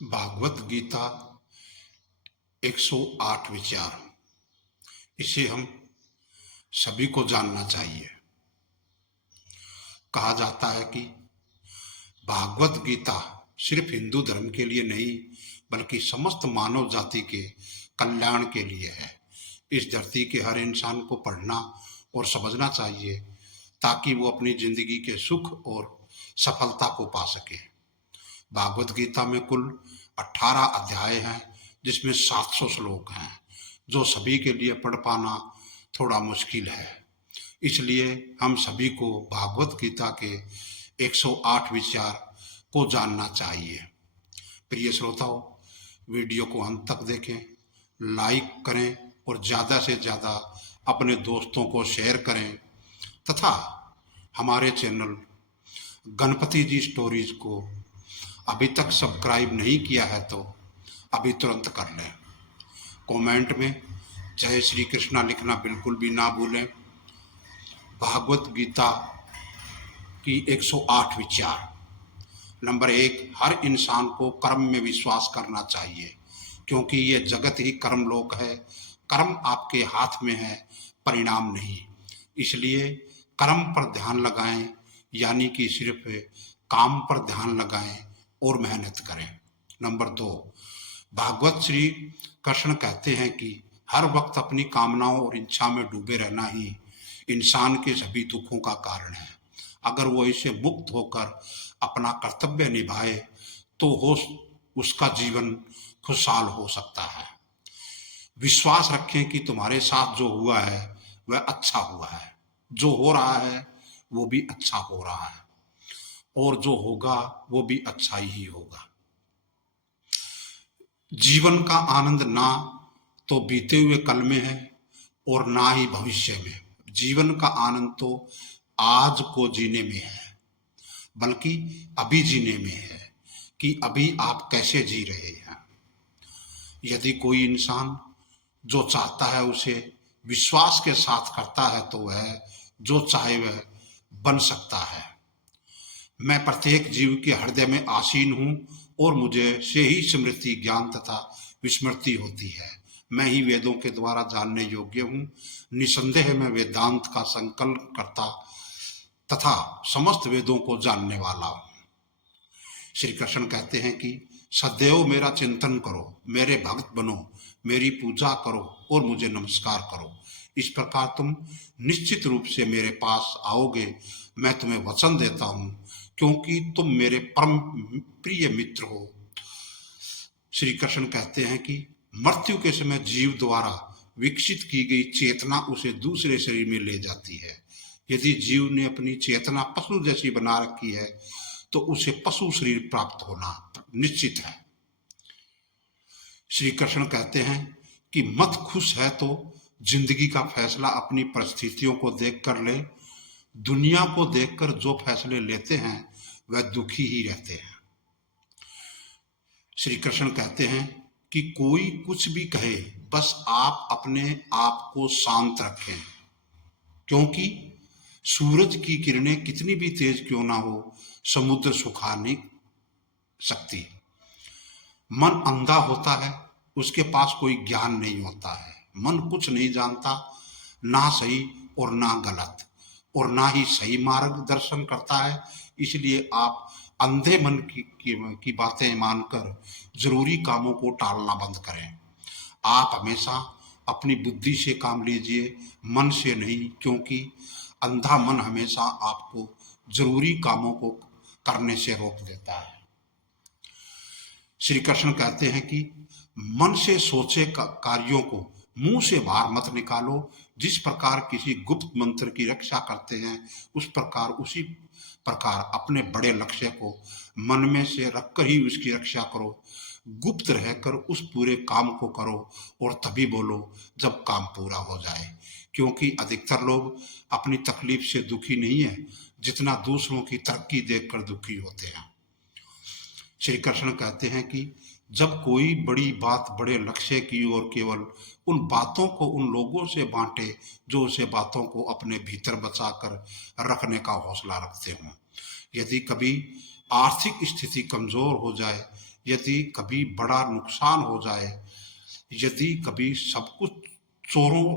भागवत गीता 108 विचार, इसे हम सभी को जानना चाहिए। कहा जाता है कि भागवत गीता सिर्फ हिंदू धर्म के लिए नहीं बल्कि समस्त मानव जाति के कल्याण के लिए है। इस धरती के हर इंसान को पढ़ना और समझना चाहिए ताकि वो अपनी जिंदगी के सुख और सफलता को पा सके। भागवत गीता में कुल 18 अध्याय हैं जिसमें 700 श्लोक हैं, जो सभी के लिए पढ़ पाना थोड़ा मुश्किल है। इसलिए हम सभी को भागवत गीता के 108 विचार को जानना चाहिए। प्रिय श्रोताओं, वीडियो को अंत तक देखें, लाइक करें और ज़्यादा से ज़्यादा अपने दोस्तों को शेयर करें तथा हमारे चैनल गणपति जी स्टोरीज को अभी तक सब्सक्राइब नहीं किया है तो अभी तुरंत कर लें। कमेंट में जय श्री कृष्णा लिखना बिल्कुल भी ना भूलें। भागवत गीता की 108 विचार। नंबर 1, हर इंसान को कर्म में विश्वास करना चाहिए क्योंकि ये जगत ही कर्म लोक है। कर्म आपके हाथ में है, परिणाम नहीं। इसलिए कर्म पर ध्यान लगाएं, यानी कि सिर्फ काम पर ध्यान लगाएं और मेहनत करें। नंबर 2, भागवत श्री कृष्ण कहते हैं कि हर वक्त अपनी कामनाओं और इच्छा में डूबे रहना ही इंसान के सभी दुखों का कारण है। अगर वो इसे मुक्त होकर अपना कर्तव्य निभाए तो उसका जीवन खुशहाल हो सकता है। विश्वास रखें कि तुम्हारे साथ जो हुआ है वह अच्छा हुआ है, जो हो रहा है वो भी अच्छा हो रहा है और जो होगा वो भी अच्छा ही होगा। जीवन का आनंद ना तो बीते हुए कल में है और ना ही भविष्य में। जीवन का आनंद तो आज को जीने में है, बल्कि अभी जीने में है कि अभी आप कैसे जी रहे हैं। यदि कोई इंसान जो चाहता है उसे विश्वास के साथ करता है तो वह जो चाहे वह बन सकता है। मैं प्रत्येक जीव के हृदय में आसीन हूँ और मुझे से ही स्मृति, ज्ञान तथा विस्मृति होती है। मैं ही वेदों के द्वारा जानने योग्य हूँ। निसंदेह मैं वेदांत का संकल्प करता तथा समस्त वेदों को जानने वाला हूँ। श्री कृष्ण कहते हैं कि सदैव मेरा चिंतन करो, मेरे भक्त बनो, मेरी पूजा करो और मुझे नमस्कार करो। इस प्रकार तुम निश्चित रूप से मेरे पास आओगे। मैं तुम्हें वचन देता हूँ क्योंकि तुम मेरे परम प्रिय मित्र हो। श्री कृष्ण कहते हैं कि मृत्यु के समय जीव द्वारा विकसित की गई चेतना उसे दूसरे शरीर में ले जाती है। यदि जीव ने अपनी चेतना पशु जैसी बना रखी है तो उसे पशु शरीर प्राप्त होना निश्चित है। श्री कृष्ण कहते हैं कि मत खुश है तो जिंदगी का फैसला अपनी परिस्थितियों को देखकर ले। दुनिया को देखकर जो फैसले लेते हैं वह दुखी ही रहते हैं। श्री कृष्ण कहते हैं कि कोई कुछ भी कहे, बस आप अपने आप को शांत रखें, क्योंकि सूरज की किरणें कितनी भी तेज क्यों ना हो, समुद्र सुखा नहीं सकती। मन अंधा होता है, उसके पास कोई ज्ञान नहीं होता है। मन कुछ नहीं जानता, ना सही और ना गलत, और ना ही सही मार्गदर्शन करता है। इसलिए आप अंधे मन की बातें मानकर जरूरी कामों को टालना बंद करें। आप हमेशा अपनी बुद्धि से काम लीजिए, मन से नहीं, क्योंकि अंधा मन हमेशा आपको जरूरी कामों को करने से रोक देता है। श्री कृष्ण कहते हैं कि मन से सोचे कार्यों को मुंह से बाहर मत निकालो। जिस प्रकार किसी गुप्त मंत्र की रक्षा करते हैं उसी प्रकार अपने बड़े लक्ष्य को मन में से रखकर ही उसकी रक्षा करो। गुप्त रहकर उस पूरे काम को करो और तभी बोलो जब काम पूरा हो जाए, क्योंकि अधिकतर लोग अपनी तकलीफ से दुखी नहीं है जितना दूसरों की तरक्की देखकर दुखी होते हैं। श्री कृष्ण कहते हैं कि जब कोई बड़ी बात बड़े लक्ष्य की ओर केवल उन बातों को उन लोगों से बांटे जो उसे बातों को अपने भीतर बचाकर रखने का हौसला रखते हों। यदि कभी आर्थिक स्थिति कमजोर हो जाए यदि कभी बड़ा नुकसान हो जाए, यदि कभी सब कुछ चोरों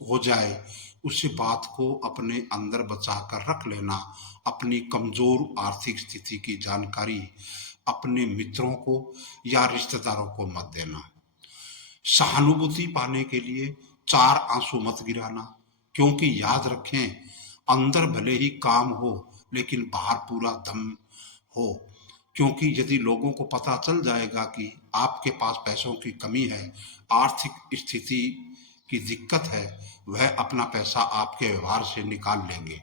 हो जाए, उस बात को अपने अंदर बचा कर रख लेना। अपनी कमजोर आर्थिक स्थिति की जानकारी अपने मित्रों को या रिश्तेदारों को मत देना। सहानुभूति पाने के लिए 4 आंसू मत गिराना, क्योंकि याद रखें, अंदर भले ही काम हो लेकिन बाहर पूरा दम हो। क्योंकि यदि लोगों को पता चल जाएगा कि आपके पास पैसों की कमी है, आर्थिक स्थिति की दिक्कत है, वह अपना पैसा आपके व्यवहार से निकाल लेंगे।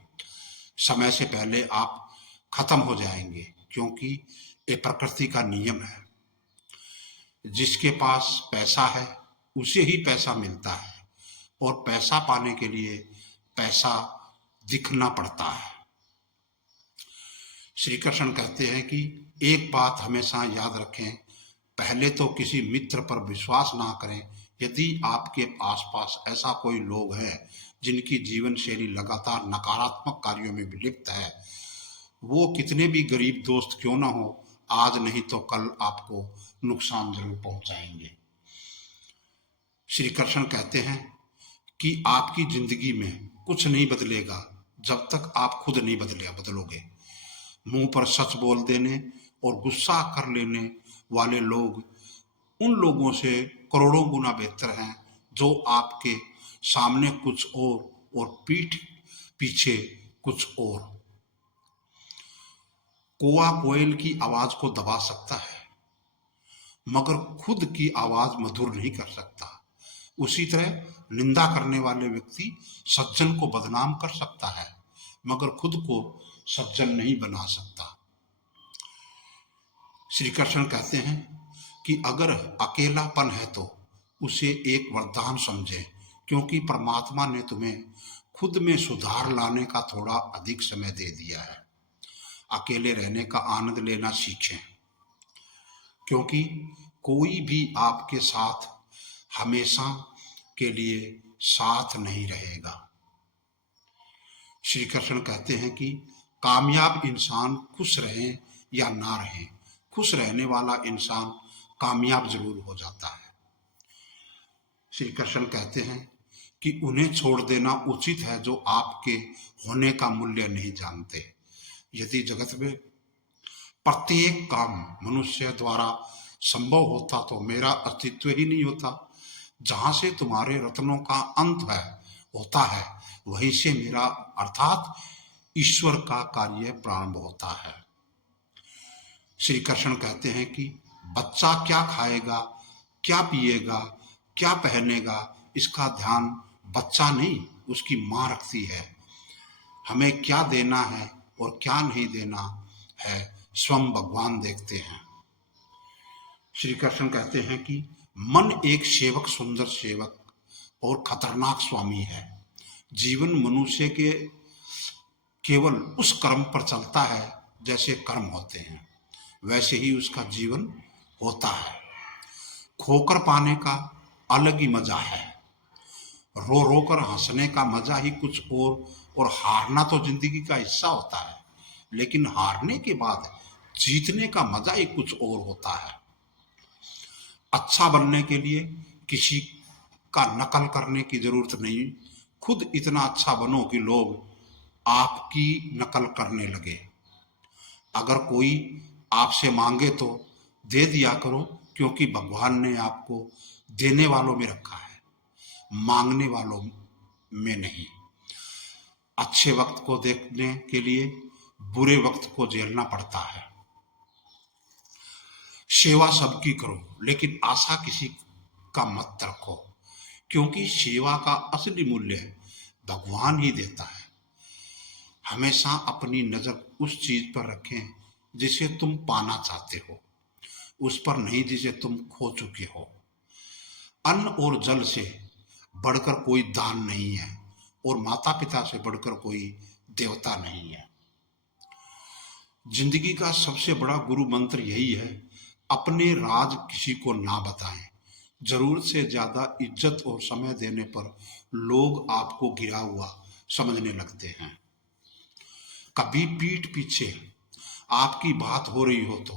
समय से पहले आप खत्म हो जाएंगे, क्योंकि ये प्रकृति का नियम है। जिसके पास पैसा है उसे ही पैसा मिलता है, और पैसा पाने के लिए पैसा दिखना पड़ता है। श्री कृष्ण कहते हैं कि एक बात हमेशा याद रखें, पहले तो किसी मित्र पर विश्वास ना करें। यदि आपके आसपास ऐसा कोई लोग हैं जिनकी जीवन शैली लगातार नकारात्मक कार्यों में लिप्त है, वो कितने भी गरीब दोस्त क्यों ना हो, आज नहीं तो कल आपको नुकसान जरूर पहुंचाएंगे। श्री कृष्ण कहते हैं कि आपकी जिंदगी में कुछ नहीं बदलेगा जब तक आप खुद नहीं बदलोगे। मुंह पर सच बोल देने और गुस्सा कर लेने वाले लोग उन लोगों से करोड़ों गुना बेहतर हैं जो आपके सामने कुछ और पीठ पीछे कुछ और। कौवा कोयल की आवाज को दबा सकता है, मगर खुद की आवाज मधुर नहीं कर सकता। उसी तरह निंदा करने वाले व्यक्ति सज्जन को बदनाम कर सकता है, मगर खुद को सज्जन नहीं बना सकता। श्री कृष्ण कहते हैं कि अगर अकेलापन है तो उसे एक वरदान समझे, क्योंकि परमात्मा ने तुम्हें खुद में सुधार लाने का थोड़ा अधिक समय दे दिया है। अकेले रहने का आनंद लेना सीखें, क्योंकि कोई भी आपके साथ हमेशा के लिए साथ नहीं रहेगा। श्री कृष्ण कहते हैं कि कामयाब इंसान खुश रहे या ना रहे, खुश रहने वाला इंसान कामयाब जरूर हो जाता है। श्री कृष्ण कहते हैं कि उन्हें छोड़ देना उचित है जो आपके होने का मूल्य नहीं जानते। यदि जगत में प्रत्येक काम मनुष्य द्वारा संभव होता तो मेरा अस्तित्व ही नहीं होता। जहां से तुम्हारे रत्नों का अंत है होता है, वहीं से मेरा अर्थात ईश्वर का कार्य प्रारंभ होता है। श्री कृष्ण कहते हैं कि बच्चा क्या खाएगा, क्या पिएगा, क्या पहनेगा, इसका ध्यान बच्चा नहीं उसकी माँ रखती है। हमें क्या देना है और क्या नहीं देना है स्वयं भगवान देखते हैं। श्री कृष्ण कहते हैं कि मन एक सेवक, सुंदर सेवक और खतरनाक स्वामी है। जीवन मनुष्य के केवल उस कर्म पर चलता है जैसे कर्म होते हैं, वैसे ही उसका जीवन होता है। खोकर पाने का अलग ही मजा है, रो रो कर हंसने का मजा ही कुछ और हारना तो जिंदगी का हिस्सा होता है, लेकिन हारने के बाद जीतने का मजा ही कुछ और होता है। अच्छा बनने के लिए किसी का नकल करने की जरूरत नहीं, खुद इतना अच्छा बनो कि लोग आपकी नकल करने लगे। अगर कोई आपसे मांगे तो दे दिया करो, क्योंकि भगवान ने आपको देने वालों में रखा है, मांगने वालों में नहीं। अच्छे वक्त को देखने के लिए बुरे वक्त को झेलना पड़ता है। सेवा सबकी करो, लेकिन आशा किसी का मत रखो, क्योंकि सेवा का असली मूल्य भगवान ही देता है। हमेशा अपनी नजर उस चीज पर रखें जिसे तुम पाना चाहते हो, उस पर नहीं जिसे तुम खो चुके हो। अन्न और जल से बढ़कर कोई दान नहीं है, और माता पिता से बढ़कर कोई देवता नहीं है। जिंदगी का सबसे बड़ा गुरु मंत्र यही है, अपने राज किसी को ना बताएं। जरूरत से ज्यादा इज्जत और समय देने पर लोग आपको गिरा हुआ समझने लगते हैं। कभी पीठ पीछे आपकी बात हो रही हो तो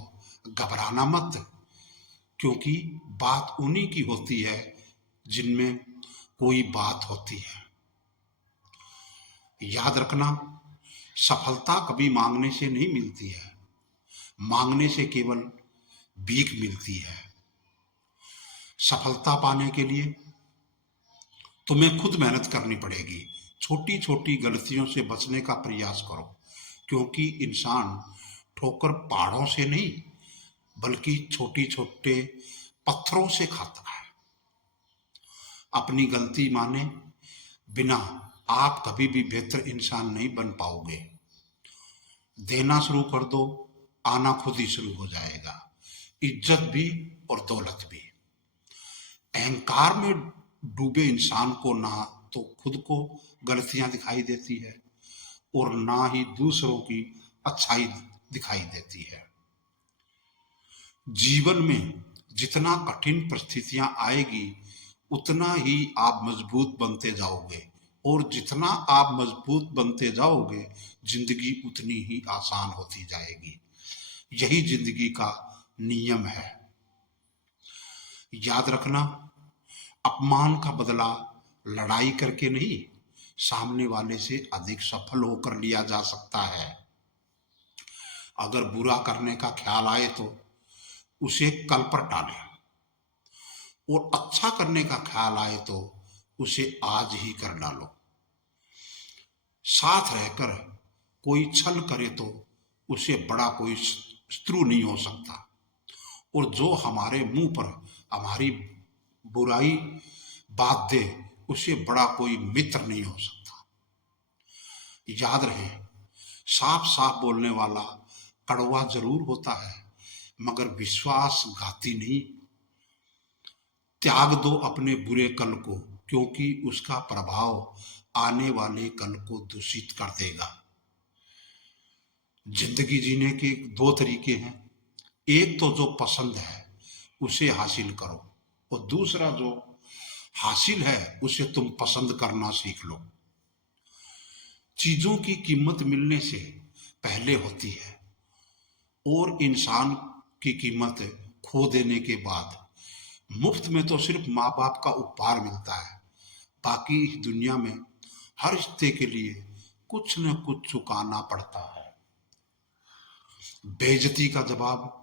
घबराना मत, क्योंकि बात उन्हीं की होती है जिनमें कोई बात होती है। याद रखना, सफलता कभी मांगने से नहीं मिलती है, मांगने से केवल भीख मिलती है। सफलता पाने के लिए तुम्हें खुद मेहनत करनी पड़ेगी। छोटी छोटी गलतियों से बचने का प्रयास करो, क्योंकि इंसान ठोकर पहाड़ों से नहीं बल्कि छोटी छोटे पत्थरों से खाता है। अपनी गलती माने बिना आप कभी भी बेहतर इंसान नहीं बन पाओगे। देना शुरू कर दो, आना खुद ही शुरू हो जाएगा, इज्जत भी और दौलत भी। अहंकार में डूबे इंसान को ना तो खुद को गलतियां दिखाई देती है और ना ही दूसरों की अच्छाई दिखाई देती है। जीवन में जितना कठिन परिस्थितियां आएगी उतना ही आप मजबूत बनते जाओगे, और जितना आप मजबूत बनते जाओगे जिंदगी उतनी ही आसान होती जाएगी। यही जिंदगी का नियम है। याद रखना, अपमान का बदला लड़ाई करके नहीं, सामने वाले से अधिक सफल होकर लिया जा सकता है। अगर बुरा करने का ख्याल आए तो उसे कल पर टालें, और अच्छा करने का ख्याल आए तो उसे आज ही कर डालो। साथ रहकर कोई छल करे तो उसे बड़ा कोई शत्रु नहीं हो सकता, और जो हमारे मुंह पर हमारी बुराई बात दे उसे बड़ा कोई मित्र नहीं हो सकता। याद रहे, साफ साफ बोलने वाला कड़वा जरूर होता है मगर विश्वासघाती नहीं। त्याग दो अपने बुरे कल को, क्योंकि उसका प्रभाव आने वाले कल को दूषित कर देगा। जिंदगी जीने के दो तरीके हैं, एक तो जो पसंद है उसे हासिल करो, और दूसरा जो हासिल है उसे तुम पसंद करना सीख लो। चीजों की कीमत मिलने से पहले होती है, और इंसान की कीमत खो देने के बाद। मुफ्त में तो सिर्फ माँ बाप का उपहार मिलता है, बाकी इस दुनिया में हर रिश्ते के लिए कुछ न कुछ चुकाना पड़ता है। बेइज्जती का जवाब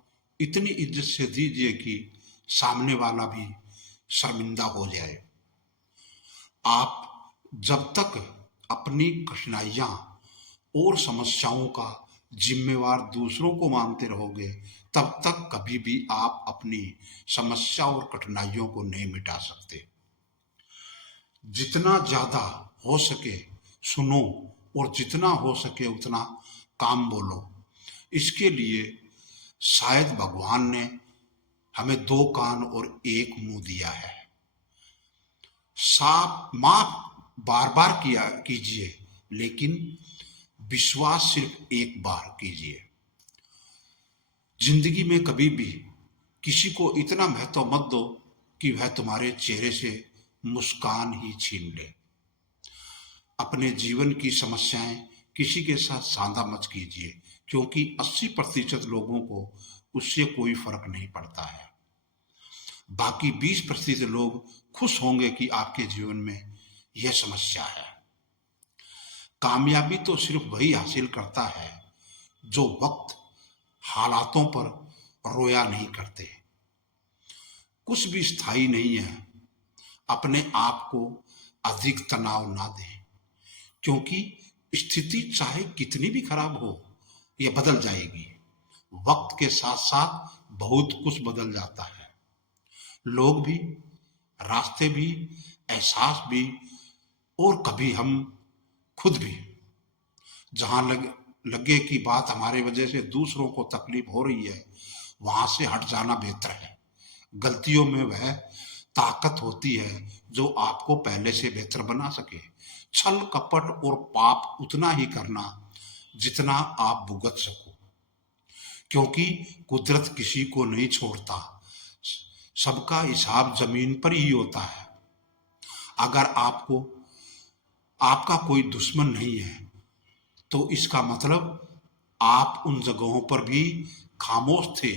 इतनी इज्जत से दीजिए कि सामने वाला भी शर्मिंदा हो जाए। आप जब तक अपनी कठिनाइयां और समस्याओं का जिम्मेवार दूसरों को मानते रहोगे तब तक कभी भी आप अपनी समस्या और कठिनाइयों को नहीं मिटा सकते। जितना ज्यादा हो सके सुनो, और जितना हो सके उतना काम बोलो। इसके लिए शायद भगवान ने हमें दो कान और एक मुंह दिया है। साफ माफ बार बार किया कीजिए, लेकिन विश्वास सिर्फ एक बार कीजिए। जिंदगी में कभी भी किसी को इतना महत्व मत दो कि वह तुम्हारे चेहरे से मुस्कान ही छीन ले। अपने जीवन की समस्याएं किसी के साथ साझा मत कीजिए, क्योंकि 80% लोगों को उससे कोई फर्क नहीं पड़ता है। बाकी 20% लोग खुश होंगे कि आपके जीवन में यह समस्या है। कामयाबी तो सिर्फ वही हासिल करता है जो वक्त हालातों पर रोया नहीं करते। कुछ भी स्थायी नहीं है। अपने आप को अधिक तनाव ना दें, क्योंकि स्थिति चाहे कितनी भी खराब हो यह बदल जाएगी। वक्त के साथ साथ बहुत कुछ बदल जाता है। लोग भी, रास्ते भी, एहसास भी, और कभी हम खुद भी। जहां लगे कि बात हमारे वजह से दूसरों को तकलीफ हो रही है, वहां से हट जाना बेहतर है। गलतियों में वह ताकत होती है जो आपको पहले से बेहतर बना सके। छल कपट और पाप उतना ही करना जितना आप भुगत सको, क्योंकि कुदरत किसी को नहीं छोड़ता। सबका हिसाब जमीन पर ही होता है। अगर आपका कोई दुश्मन नहीं है तो इसका मतलब आप उन जगहों पर भी खामोश थे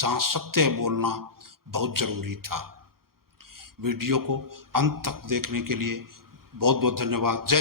जहां सत्य बोलना बहुत जरूरी था। वीडियो को अंत तक देखने के लिए बहुत बहुत धन्यवाद। जय